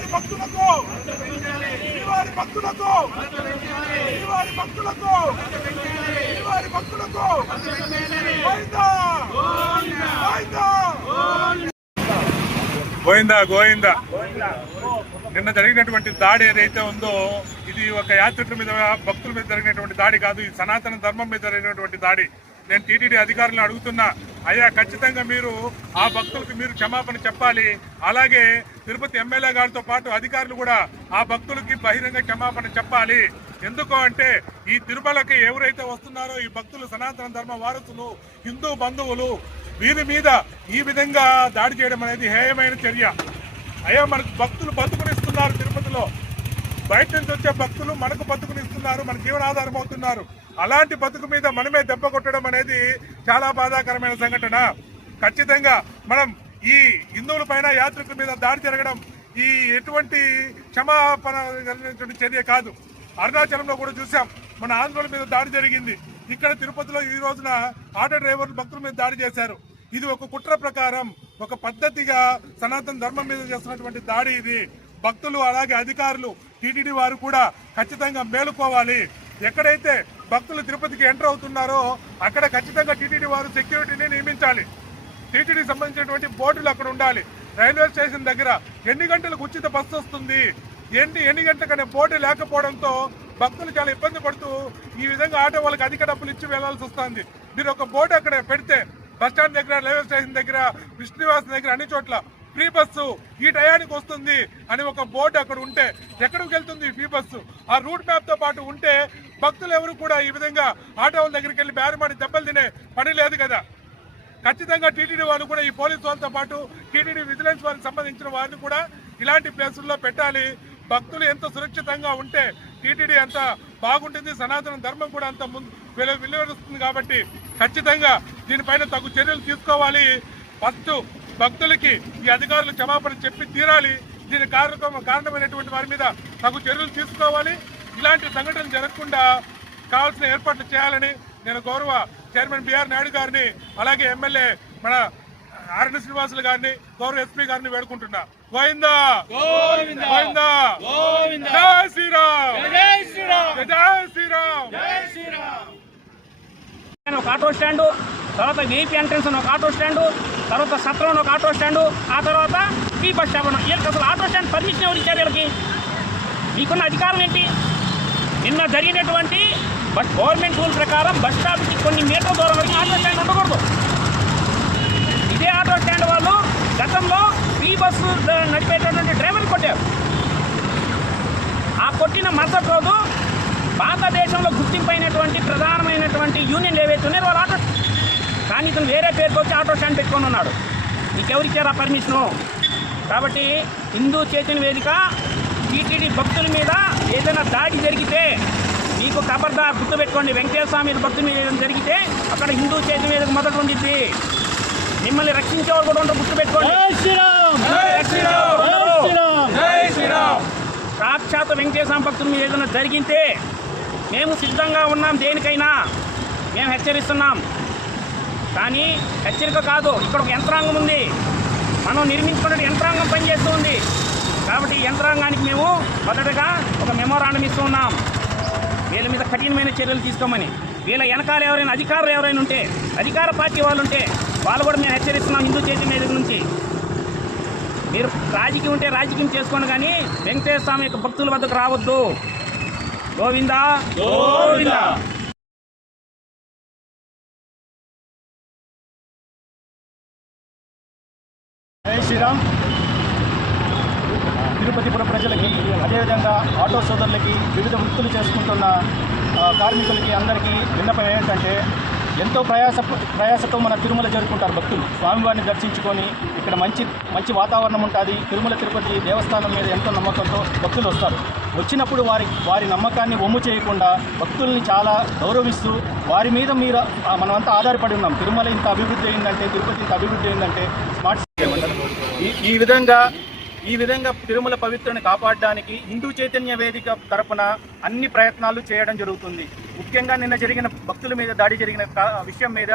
శ్రీవారి భక్తులకు శ్రీవారి భక్తులకు శ్రీవారి భక్తులకు శ్రీవారి భక్తులకు గోవిందా గోవిందా. నిన్న జరిగినటువంటి దాడి ఏదైతే ఉందో ఇది ఒక యాత్రికుల మీద భక్తుల మీద జరిగినటువంటి దాడి కాదు, ఇది సనాతన ధర్మం మీద జరిగినటువంటి దాడి. నేను టీటీడీ అధికారులను అడుగుతున్నా, అయ్యా ఖచ్చితంగా మీరు ఆ భక్తులకు మీరు క్షమాపణ చెప్పాలి. అలాగే తిరుపతి ఎమ్మెల్యే గారితో పాటు అధికారులు కూడా ఆ భక్తులకి బహిరంగ క్షమాపణ చెప్పాలి. ఎందుకు అంటే ఈ తిరుమలకి ఎవరైతే వస్తున్నారో ఈ భక్తులు సనాతన ధర్మ వారసులు, హిందూ బంధువులు, వీరి మీద ఈ విధంగా దాడి చేయడం అనేది హేయమైన చర్య. అయ్యా మనకు భక్తులు బతుకునిస్తున్నారు, తిరుపతిలో బయట నుంచి వచ్చే భక్తులు మనకు బతుకునిస్తున్నారు, మన జీవనాధారం అవుతున్నారు. అలాంటి బతుకు మీద మనమే దెబ్బ కొట్టడం అనేది చాలా బాధాకరమైన సంఘటన. ఖచ్చితంగా మనం ఈ హిందువుల పైన యాత్రికుల మీద దాడి జరగడం ఈ ఎటువంటి క్షమాపణ కలిగినటువంటి చర్య కాదు. అరుణాచలంలో కూడా చూసాం, మన ఆంధ్రుల మీద దాడి జరిగింది. ఇక్కడ తిరుపతిలో ఈ రోజున ఆటో డ్రైవర్లు భక్తుల మీద దాడి చేశారు. ఇది ఒక కుట్ర ప్రకారం ఒక పద్ధతిగా సనాతన ధర్మం మీద చేస్తున్నటువంటి దాడి ఇది. భక్తులు అలాగే అధికారులు టీటీడీ వారు కూడా ఖచ్చితంగా మేలుకోవాలి. ఎక్కడైతే భక్తులు తిరుపతికి ఎంటర్ అవుతున్నారో అక్కడ ఖచ్చితంగా టీటీడీ వారు సెక్యూరిటీని నియమించాలి. టీటీడీ సంబంధించినటువంటి బోర్డులు అక్కడ ఉండాలి. రైల్వే స్టేషన్ దగ్గర ఎన్ని గంటలకు ఉచిత బస్సు వస్తుంది, ఎన్ని గంటలకనే బోర్డు లేకపోవడంతో భక్తులు చాలా ఇబ్బంది పడుతూ ఈ విధంగా ఆటో వాళ్ళకి అధిక డబ్బులు ఇచ్చి వెళ్లాల్సి వస్తుంది. మీరు ఒక బోర్డు అక్కడ పెడితే బస్టాండ్ దగ్గర, రైల్వే స్టేషన్ దగ్గర, విష్ణునివాసం దగ్గర అన్ని చోట్ల ఫ్రీ బస్సు ఈ టయానికి వస్తుంది అని ఒక బోర్డు అక్కడ ఉంటే ఎక్కడికి వెళ్తుంది ఫ్రీ బస్సు, ఆ రూట్ మ్యాప్ తో పాటు ఉంటే భక్తులు ఎవరు కూడా ఈ విధంగా ఆటో వాళ్ళ దగ్గరికి వెళ్ళి బేరమాడి దెబ్బలు తినే పని లేదు కదా. ఖచ్చితంగా టీటీడీ వారు కూడా ఈ పోలీసు వాళ్ళతో పాటు టీటీడీ విజిలెన్స్ వారికి సంబంధించిన వారిని కూడా ఇలాంటి ప్లేసుల్లో పెట్టాలి. భక్తులు ఎంత సురక్షితంగా ఉంటే టీటీడీ అంత బాగుంటుంది, సనాతన ధర్మం కూడా అంత విలువస్తుంది. కాబట్టి ఖచ్చితంగా దీనిపైన తగు చర్యలు తీసుకోవాలి. ఫస్ట్ భక్తులకి ఈ అధికారులు క్షమాపణ చెప్పి తీరాలి. దీని కారణమైనటువంటి వారి మీద తగు చర్యలు తీసుకోవాలి. ఇలాంటి సంఘటనలు జరగకుండా కావాల్సిన ఏర్పాట్లు చేయాలని నేను గౌరవ చైర్మన్ బిఆర్ నాయుడు గారిని, అలాగే ఎమ్మెల్యే మన ఆర్ఎన్ శ్రీనివాసులు గారిని, గౌరవ ఎస్పీ గారిని వేడుకుంటున్నా. గోవిందా గోవిందా, జై శ్రీరామ్, జై శ్రీరామ్, జై శ్రీరామ్, జై శ్రీరామ్. ఒక ఆటో స్టాండు, తర్వాత విఐపీ ఎంట్రన్స్ అని ఒక ఆటో స్టాండు, తర్వాత సత్రం ఒక ఆటో స్టాండు, ఆ తర్వాత పీ బస్ స్టాప్. వీళ్ళకి అసలు ఆటో స్టాండ్ పర్మిషన్ ఎవరు ఇచ్చారు? వీళ్ళకి మీకున్న అధికారం ఏంటి? నిన్న జరిగినటువంటి గవర్నమెంట్ రూల్ ప్రకారం బస్ స్టాప్కి కొన్ని మీటర్ల దూరం వరకు ఆటో స్టాండ్ ఉండకూడదు. ఇదే ఆటో స్టాండ్ వాళ్ళు గతంలో పీ బస్సు నడిపేటటువంటి డ్రైవర్ని కొట్టారు. ఆ కొట్టిన మరుసటి రోజు భారతదేశంలో గుర్తింపైనటువంటి ప్రధానమైనటువంటి యూనియన్లు ఏవైతే ఉన్నాయో వాళ్ళు ఆటో, కానీ ఇతను వేరే పేరుతో వచ్చి ఆటో స్టాండ్ పెట్టుకొని ఉన్నాడు. నీకెవరిచ్చారు ఆ పర్మిషను? కాబట్టి హిందూ చైతన్య వేదిక టీటీడీ భక్తుల మీద ఏదైనా దాడి జరిగితే మీకు ఖబర్దార్ గుర్తుపెట్టుకోండి. వెంకటేశ్వర స్వామి భక్తుల మీద ఏదైనా జరిగితే అక్కడ హిందూ చైతన్య వేదిక మొదట ఉండిద్ది. మిమ్మల్ని రక్షించేవారు కూడా ఉంటారు, గుర్తుపెట్టుకోండి. సాక్షాత్ వెంకటేశ్వర స్వామి భక్తుల మీద ఏదైనా జరిగితే మేము సిద్ధంగా ఉన్నాం, దేనికైనా మేము హెచ్చరిస్తున్నాం. కానీ హెచ్చరిక కాదు, ఇక్కడ ఒక యంత్రాంగం ఉంది, మనం నిర్మించుకున్న యంత్రాంగం పనిచేస్తూ ఉంది. కాబట్టి ఈ యంత్రాంగానికి మేము మొదటగా ఒక మెమోరాండం ఇస్తూ ఉన్నాం, వీళ్ళ మీద కఠినమైన చర్యలు తీసుకోమని. వీళ్ళ వెనకాల ఎవరైనా అధికారులు ఎవరైనా ఉంటే, అధికార పార్టీ వాళ్ళు ఉంటే వాళ్ళు కూడా మేము హెచ్చరిస్తున్నాం. హిందూ చైతన్య వేదిక నుంచి మీరు రాజకీయం ఉంటే రాజకీయం చేసుకోండి, కానీ వెంకటేశ్వర స్వామి యొక్క భక్తుల వద్దకు రావద్దు. గోవిందా గోవిందా. జై శ్రీరామ్. తిరుపతిపురం ప్రజలకి, అదేవిధంగా ఆటో సోదరులకి, వివిధ వృత్తులు చేసుకుంటున్న కార్మికులకి అందరికీ విన్నపం ఏంటంటే, ఎంతో ప్రయాసతో మన తిరుమల జరుపుకుంటారు భక్తులు. స్వామివారిని దర్శించుకొని ఇక్కడ మంచి వాతావరణం ఉంటుంది. తిరుమల తిరుపతి దేవస్థానం మీద ఎంతో నమ్మకంతో భక్తులు వస్తారు. వచ్చినప్పుడు వారి నమ్మకాన్ని ఒమ్ము చేయకుండా భక్తుల్ని చాలా గౌరవిస్తూ వారి మీద మనమంతా ఆధారపడి ఉన్నాం. తిరుమల ఇంత అభివృద్ధి అయిందంటే, తిరుపతి ఇంత అభివృద్ధి అయిందంటే స్మార్ట్ సిటీ ఏమంటారు. ఈ విధంగా తిరుమల పవిత్రని కాపాడడానికి హిందూ చైతన్య వేదిక తరపున అన్ని ప్రయత్నాలు చేయడం జరుగుతుంది. ముఖ్యంగా నిన్న జరిగిన భక్తుల మీద దాడి జరిగిన విషయం మీద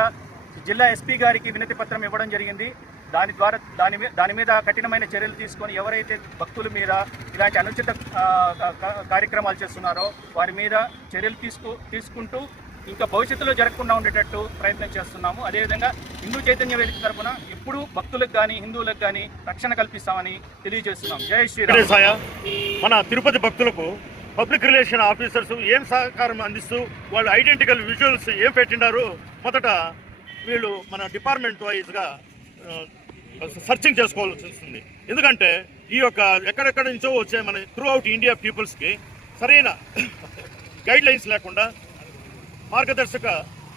జిల్లా ఎస్పీ గారికి వినతి పత్రం ఇవ్వడం జరిగింది. దాని మీద కఠినమైన చర్యలు తీసుకొని ఎవరైతే భక్తుల మీద ఇలాంటి అనుచిత కార్యక్రమాలు చేస్తున్నారో వారి మీద చర్యలు తీసుకుంటూ ఇంకా భవిష్యత్తులో జరగకుండా ఉండేటట్టు ప్రయత్నం చేస్తున్నాము. అదేవిధంగా హిందూ చైతన్య వేదిక తరఫున ఎప్పుడూ భక్తులకు కానీ హిందువులకు కానీ రక్షణ కల్పిస్తామని తెలియజేస్తున్నాం. జై శ్రీరామ్. మన తిరుపతి భక్తులకు పబ్లిక్ రిలేషన్ ఆఫీసర్స్ ఏం సహకారం అందిస్తూ వాళ్ళు ఐడెంటికల్ విజువల్స్ ఏం పెట్టినారు మొదట వీళ్ళు మన డిపార్ట్మెంట్ వైజ్గా సర్చింగ్ చేసుకోవాల్సి వస్తుంది. ఎందుకంటే ఈ యొక్క ఎక్కడెక్కడి నుంచో వచ్చే మన త్రూ అవుట్ ఇండియా పీపుల్స్కి సరైన గైడ్ లైన్స్ లేకుండా మార్గదర్శక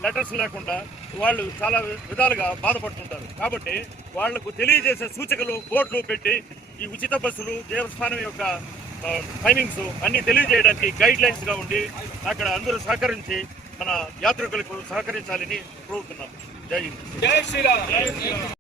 లెటర్స్ లేకుండా వాళ్ళు చాలా విధాలుగా బాధపడుతుంటారు. కాబట్టి వాళ్లకు తెలియజేసే సూచికలు బోర్డులు పెట్టి ఈ ఉచిత బస్సులు దేవస్థానం యొక్క టైమింగ్స్ అన్నీ తెలియజేయడానికి గైడ్ లైన్స్గా ఉండి అక్కడ అందరూ సహకరించి మన యాత్రికులకు సహకరించాలని కోరుతున్నాం. జై హింద్. జై శ్రీరామ్.